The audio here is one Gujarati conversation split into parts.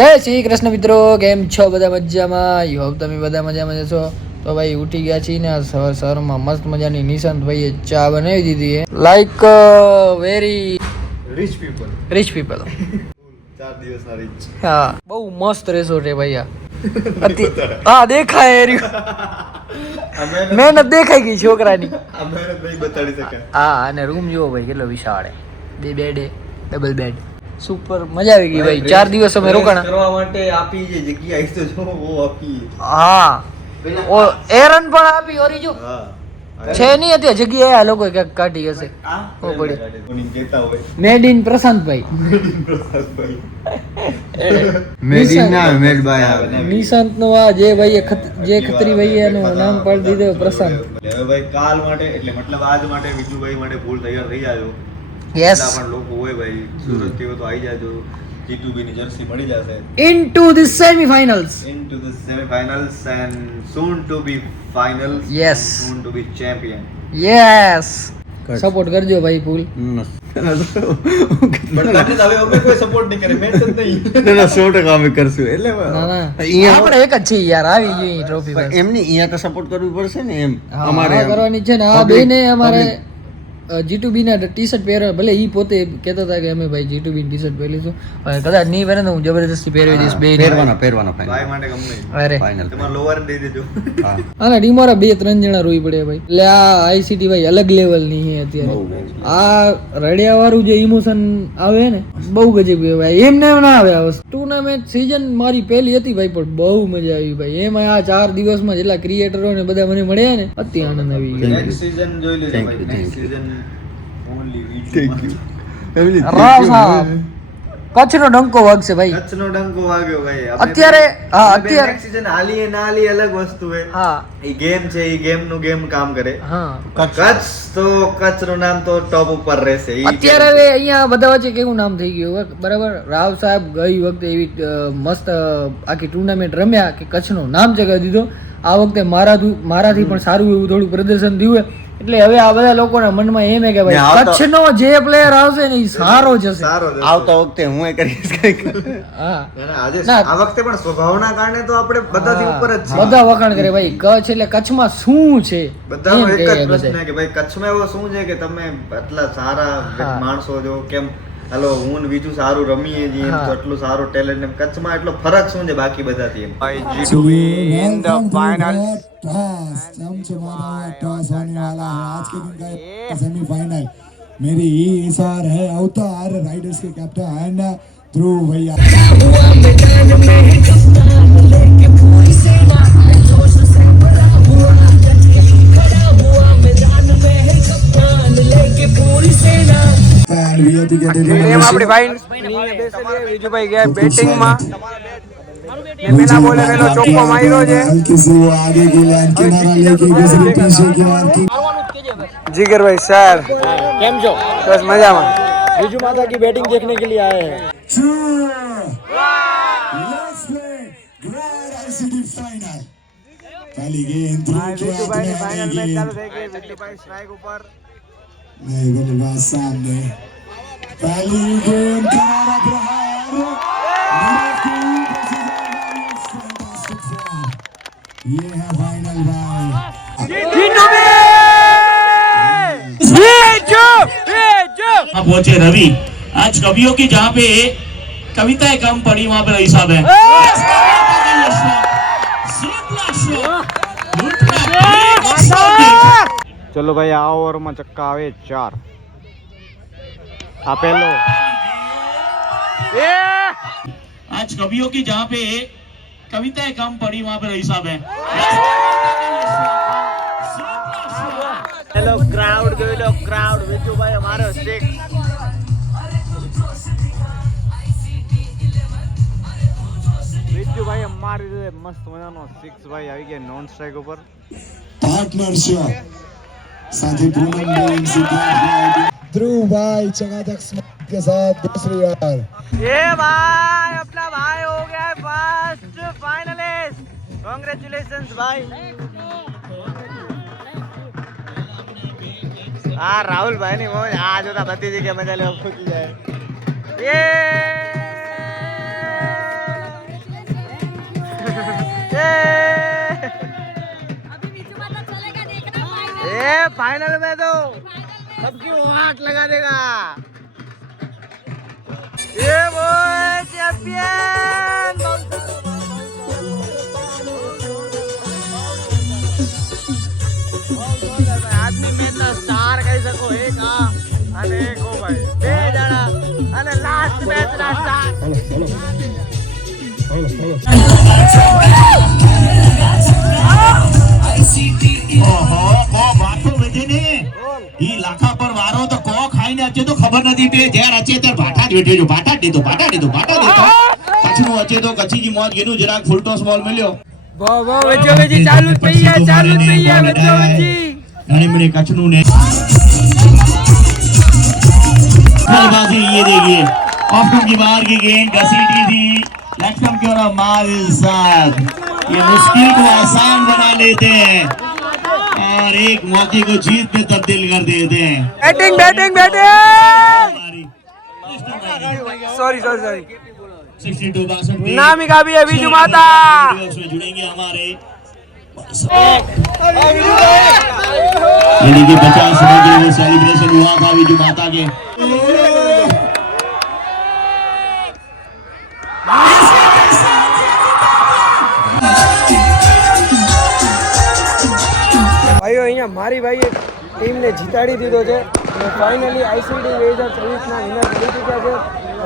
જય શ્રી કૃષ્ણ મિત્રો, કેમ છો બધા? મજામાં? આઈ હોપ તમે બધા મજામાં છો. તો ભાઈ ઉઠી ગયા છીએ ને સવારમાં મસ્ત મજાની નિશાંત ભાઈએ ચા બનાવી દીધી છે. લાઈક વેરી રીચ પીપલ 4 દિવસના રીચ. હા, બહુ મસ્ત રિસોર્ટ છે ભાઈ. હા દેખાય એરી મહેનત દેખાઈ ગઈ છોકરાની. આ મહેનત નહીં બતાડી શકે. હા, અને રૂમ જુઓ ભાઈ કેટલો વિશાળ છે. 2 બેડ, ડબલ બેડ, સુપર. મજા આવી ગઈ ભાઈ. 4 દિવસ અમે રોકાણા કરવા માટે આપી જે જગ્યા આવી તો જો ઓ આપી. હા, ઓ એરન પણ આપી ઓરી જો. હા છે નહીં અત્યારે જગ્યા આ લોકો ક્યાંક કાઢી હશે. ઓ પડી કોની કહેતા હોય મેડ ઇન પ્રશાંતભાઈ. મેડિન ના મેડ બાય આવે. નિશાંત નો આ જે ભાઈ જે ખત્રી ભાઈ એનું નામ પાડી દીધું પ્રશાંત. હવે ભાઈ કાલ માટે એટલે મતલબ આજ માટે વિજુભાઈ માટે ફૂલ તૈયાર થઈ જાજો. યસ, પણ લોકો હોય ભાઈ સુરત થી તો આવી જાજો. જીતુબી ની જર્સી મળી જશે. Into the semifinals, into the semi-finals and soon to be finals. Yes. And soon to be champion. Yes. Support કરજો ભાઈ ફૂલ. પણ તમને હવે અમે કોઈ સપોર્ટ નહીં કરે, મેચ જ નહીં. ના 100% અમે કરશું. એટલે ના ના, અહીંયા આપણે એક જ છે યાર. આવી ગઈ ટ્રોફી બસ. એમની અહીંયા તો સપોર્ટ કરવી પડશે ને એમ. અમારે કરવાની છે ને આ બેને અમારે G2B ના ટી-શર્ટ પહેરવા. ભલે ઈ પોતે કહેતા હતા કે અમે ભાઈ G2B ની ટી-શર્ટ પહેરીશું, હવે કદાચ નહીં પહેરે તો હું જબરદસ્તી પહેરવી દઈશ બે. પહેરવાનો ભાઈ માટે ગમે અરે ફાઇનલ. તમારે લોવર દઈ દેજો. આના ટીમોરા 2-3 જણા રોઈ પડે ભાઈ. એટલે આ આઈસીટી ભાઈ અલગ લેવલ ની છે અત્યારે. આ રડિયા વાળું જે ઇમોશન આવે ને બહુ ગજબ છે ભાઈ. એમને એમ ના આવે. આ ટુર્નામેન્ટ સીઝન મારી પહેલી હતી ભાઈ, પણ બહુ મજા આવી ભાઈ. એમાં આ 4 દિવસમાં જેટલા ક્રિએટરો ને બધા મને મળ્યા ને અતિ આનંદ આવી ગયો. નેક્સ્ટ સીઝન જોઈ લેજો ભાઈ. Next season only thank video. You. Rao સાહેબ કચ્છનો ડંકો વાગશે ભાઈ કચ્છનો ડંકો વાગ્યો ભાઈ. અત્યારે. હા અત્યારે નેક્સ્ટ સીઝન હાલી ના હાલી અલગ વસ્તુ છે. હા ઈ ગેમ છે, ઈ ગેમ નું ગેમ કામ કરે. હા. કચ્છ તો કચ્છ નું નામ તો ટોપ ઉપર રહેશે. ઈ અત્યારે હવે અહીંયા બધા વચ્ચે કેવું નામ થઈ ગયું બરાબર. રાવ સાહેબ ગઈ વખતે એવી મસ્ત આખી ટુર્નામેન્ટ રમ્યા કે કચ્છનું નામ જગાવી દીધો. આ વખતે મારાથી પણ સારું એવું થોડું પ્રદર્શન થયું. એટલે હવે આ બધા લોકોના મનમાં એમ કે ભાઈ કચ્છનો જે પ્લેયર આવશે ને એ સારો જશે. સારો છે. આવતા વખતે હું એ કરીશ કઈક. હા, આજે આ વખતે પણ સ્વભાવના કારણે તો આપણે બધાથી ઉપર જ છીએ. બધા વખાણ કરે ભાઈ કચ્છ એટલે કચ્છમાં શું છે. બધાનો એમ એક જ કહે પ્રશ્ન બધા. કે ભાઈ કચ્છમાં એવો શું છે કે તમે આટલા સારા હા. માણસો છો કેમ? હાલો હું ને બીજું સારું રમીએ છીએ એમ તો આટલું સારું ટેલેન્ટ એમ કચ્છમાં એટલો ફરક શું છે બાકી બધાથી એમ? G2B in the finals. चमचमाता टॉस होने वाला है आज के दिन का सेमीफाइनल. मेरी इशार है अवतार राइडर्स के कैप्टन ध्रुव भैया. વિજુભાઈ ગયા બેટિંગ માં. પેલા બોલે પેલો ચોક્કો માર્યો છે. जिगर भाई सर કેમ છો? બસ મજામાં. વિજુ માતા की बैटिंग देखने के लिए आए हैं. पहली गेंद विजूभाई फाइनल में चालू થઈ ગઈ. વિજુભાઈ સ્ટ્રાઇક ઉપર. नहीं बल्लेबाज सामने. पहली गेंद करारा प्रहार. ये है फाइनल भाई. पहुंचे रवि. आज कवियों की जहाँ पे कविताएं कम पड़ी वहाँ पे रवि साहब है. चलो भाई आ ओवर में चक्का आवे 4. आ पहलो आज कवियों की जहाँ पे कविताएं कम पड़ी वहाँ पे रवि साहब है. हेलो क्राउड જોઈ લો ક્રાઉડ. વિજુભાઈ અમારો 6. વિજુભાઈ અમારી રીતે મસ્ત મજાનો 6 ભાઈ આવી ગયા નોન સ્ટ્રાઇક ઉપર. पार्टनरशिप साथी पूनम भाई सिद्धार्थ ध्रुव भाई चकाचक स्मार्ट के साथ दूसरी ओर. ये भाई अपना भाई हो गया है फर्स्ट फाइनलिस्ट. कांग्रेचुलेशंस भाई. हाँ राहुल भाई नहीं वो आज होता बत्ती जी के मजा ले पहुंची जाए. ये फाइनल में तो सबकी वाट लगा देगा ये वो चैंपियन आदमी में तो स्टार કહી શકો એક આ અને એક ઓ ભાઈ બે જણા અને લાસ્ટ મેચ ના સ્ટાર ઓહો કો વાતો વેધીને ઈ લાખા પર વારો તો કો ખાઈને અચે તો ખબર નથી તે જ્યાં અચે ત્યારે ભાટા જ વેઠ્યો ભાટા જ દીધો કચ્છનું અચે તો કચ્છી મોજ ગેનું જરાક ફૂલ ટોસ બોલ મળ્યો વાહ વાહ વેચો વેચી ચાલુ જ થઈ ગયા વેચો વેચી ઘણી મને કચ્છનું ને बाजी ये देखिए ऑफ की बाहर की गेंद घसीटी थी लेफ्ट की ओर माल साहब ये मुश्किल को आसान बना लेते हैं और एक मौके को जीत में तब्दील कर देते हैं बैटिंग सॉरी 62 62 नामी का भी है बीजू माता उसमें जुड़ेंगे हमारे ये देखिए 50 रन के लिए सेलिब्रेशन हुआ था बीजू माता के ભાઈઓ અહીંયા મારી ભાઈએ ટીમને જીતાડી દીધો છે અને ફાઇનલી આઈસીટી 2024 ના વિનર બની ચૂક્યા છે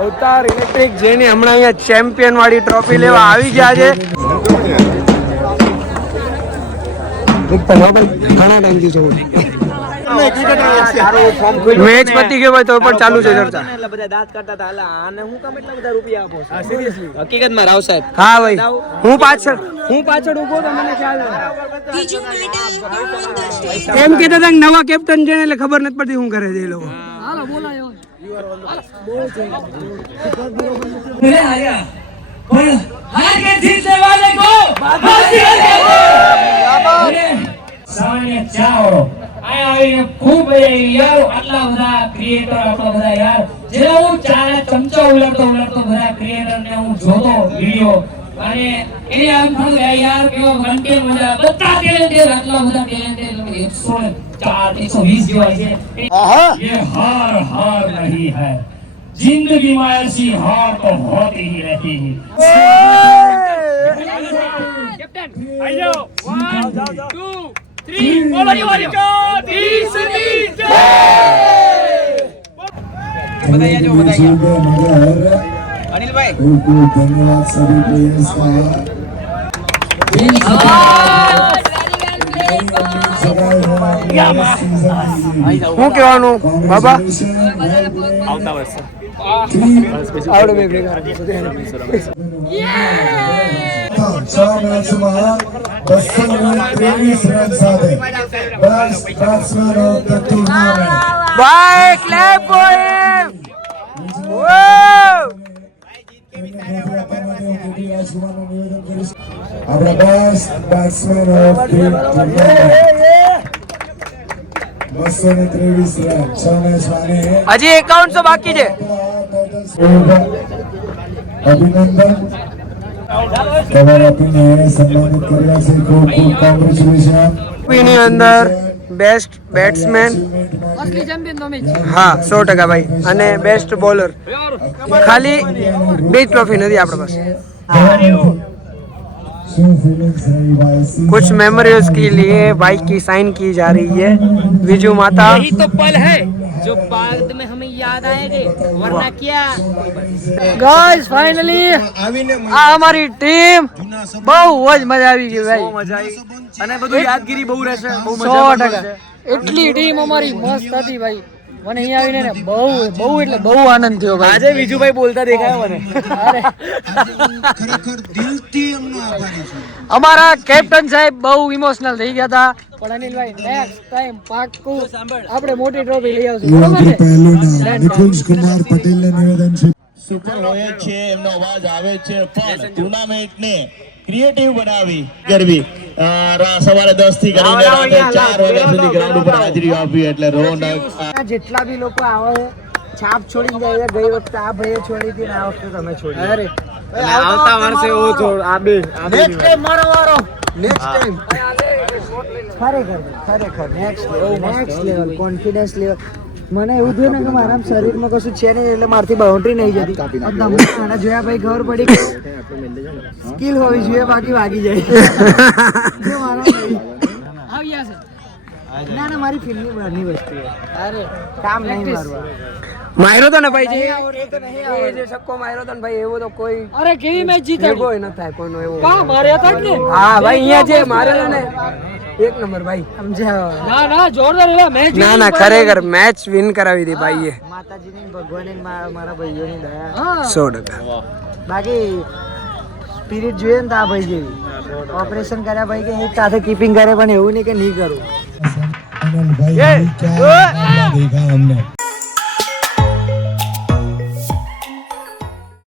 અવતાર ઇલેક્ટ્રિક જેની હમણાં અહીંયા ચેમ્પિયન વાળી ટ્રોફી લેવા આવી ગયા છે ઘણા ટાઈમથી જોઉં મેચ પતી ગયો હોય તો પણ ચાલુ છે ચર્ચા એટલે બધા દાંત કરતા હતા એટલે આને હું કામ એટલા બધા રૂપિયા આપો સિરિયસલી હકીકતમાં રાવ સાહેબ હા ભાઈ હું પાછળ ઊભો તો મને ખ્યાલ એમ કહેતા હતા નવા કેપ્ટન છે એટલે ખબર નથી પડતી શું કરે છે એ લોકો હાલો બોલાયો हार के जीतने वाले को સામાન્ય ચાઓ આયા ખૂબ યાર આટલા બધા ક્રિએટર આપણા બધા યાર જે હું ચારે ચમચો ઉલટતો બધા ક્રિએટર ને હું જોતો વિડિયો અને એને આમ થયું યાર કેવો ઘંટે મજા બધા ટેલેન્ટેડ આટલા બધા ટેલેન્ટેડ 104 120 જેવા છે ये हार नहीं है जिंदगी में ऐसी हार तो होती ही रहती है कैप्टन आई जाओ 1 2 3 बोलो तीसरी बताइए अनिल भाई धन्यवाद सभी प्लेयर्स હું કહેવાનું બાબા આવતા વર્ષે આવડે બે ભેગા 6 મેચમાં 223 રન સાથે best batsman of the tournament ભાઈ ક્લેપ ફોર હિમ આપણા best batsman of the tournament 223 run 6 મેચમાં હજી 51 બાકી છે અભિનંદન તમારા ટીમને સન્માનિત કર્યા છે ખૂબ ખૂબ કોંગ્રેચ્યુલેશન ની અંદર બેસ્ટ બેટ્સમેન હા 100% ભાઈ અને બેસ્ટ બોલર ખાલી બે ટ્રોફી નથી આપણા પાસે कुछ मेमोरीज के लिए भाई की साइन की जा रही है विजू माता यही तो पल है जो बाद में हमें याद आएंगे वरना क्या गाइस फाइनली આ અમારી ટીમ બહુ જ મજા આવી ગઈ ભાઈ મજા આવી અને બધું યાદગીરી બહુ રહેશે બહુ મજા 100% એટલી ટીમ અમારી મસ્ત હતી ભાઈ મને અહીંયા આવીને ને બહુ એટલે બહુ આનંદ થયો ભાઈ આજે વિજુભાઈ બોલતા દેખાયા મને ખરેખર દિલથી એમનો આભારી છું અમારા કેપ્ટન સાહેબ બહુ ઇમોશનલ થઈ ગયા હતા પણ અનિલભાઈ નેક્સ્ટ ટાઈમ પાક્કું આપણે મોટી ટ્રોફી લઈ આવશું બરોબર ને પહેલું નામ નિકુંજ કુમાર પટેલને નિવેદન છે સુપર હોય છે એમનો અવાજ આવે છે પણ ટુર્નામેન્ટને ક્રિએટિવ બનાવી ગરબી સવારે 10 થી કરીને રાતે 4 વાગ્યા સુધી ગ્રાઉન્ડ ઉપર હાજરી આપી એટલે રોનક જેટલા બી લોકો આવે છાપ છોડીને જાય ગઈ વખતે આ ભાઈએ છોડી હતી ને આ વખતે તમે છોડી અરે આવતા વર્ષે ઓ છોડ આ બે નેક્સ્ટ ટાઈમ મારો વારો ખરેખર નેક્સ્ટ લેવલ કોન્ફિડન્સ લેવલ. મને એવું થયું ને કે મારા શરીરમાં કશું છે નહીં એટલે મારથી બાઉન્ડ્રી નહીં જતી. આના જોયા ભાઈ ખબર પડી કે સ્કિલ હોવી જોઈએ, બાકી વાગી જાય. જે મારા આવ્યા છે ના ના મારી ફિલ્મની બહારની વસ્તુ છે. અરે કામ નહીં મારવા. માર્યો તો ને ભાઈ જે છક્કો માર્યો તો ને ભાઈ એવો તો કોઈ અરે કેવી મેચ જીતી કોઈ ન થાય કોઈનો એવો. કા માર્યા હતા ને. હા ભાઈ અહીંયા જે મારેલો ને એક નંબર ભાઈ. સમજાવો. ના ના જોરદાર એવા મેચ ના ના ખરેખર મેચ વિન કરાવી દી ભાઈએ માતાજીની ભગવાનની મારા ભાઈઓની દયા. 100%. બાકી સ્પિરિટ જોઈએ ને તો આ ભાઈ જેવી ઓપરેશન કર્યા ભાઈ કે એક સાથે કીપિંગ કરે પણ એવું નહીં કે નહીં કરું. भाई क्या देखा हमने